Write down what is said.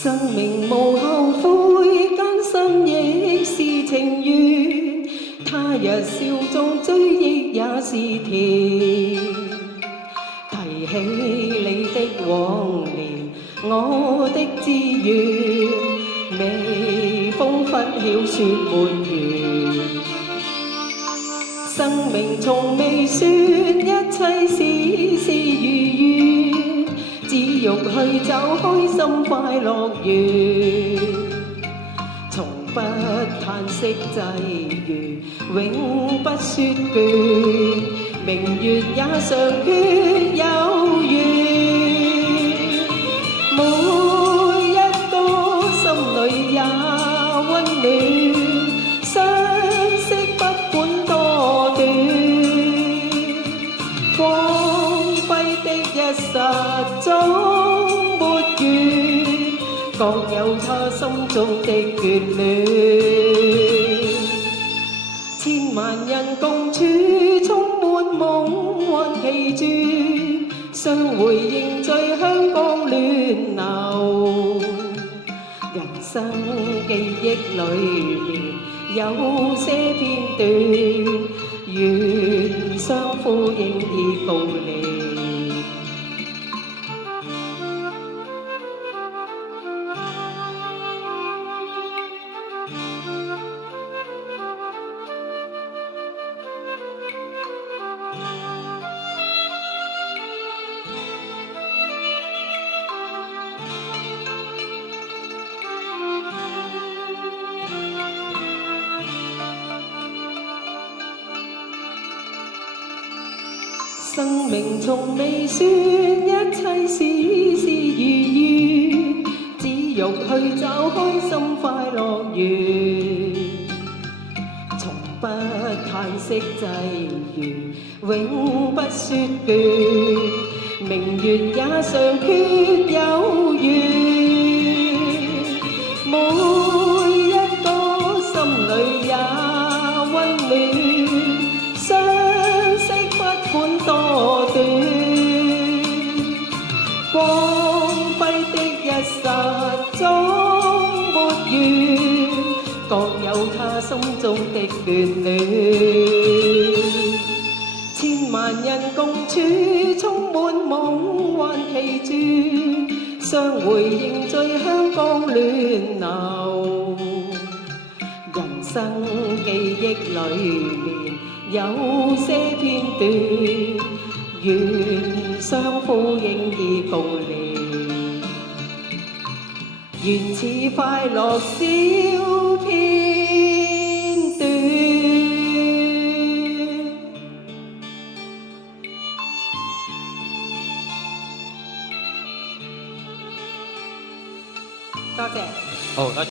生命無後悔，艱辛亦是情願。他日笑中追憶也是甜。提起你的往年，我的志願，微風拂曉說沒完。生命從未算一切事事如願，只欲去走開心快樂園。從不嘆息際遇，永不說倦，明月也尚缺有緣。每一個心裏也溫暖，相識不管多短，光輝的一剎總沒完，各有他心中的眷戀。千萬人共處，充滿夢幻奇絕，相會凝聚香江暖流。人生記憶裏面有些片段，願相呼應已共離。生命從未算一切事事如願，只欲去找開心快樂園。從不嘆息際遇，永不說倦，明月也尚缺有緣。每一個心裏也溫暖，相識不管多短，光輝的一剎總沒完，各有他心中的眷戀。千萬人共處，充滿夢幻奇絕，相會凝聚香江暖流。人生記憶裏面有些片段，願相呼應已共離。願似快樂小片段。多謝。好，多謝。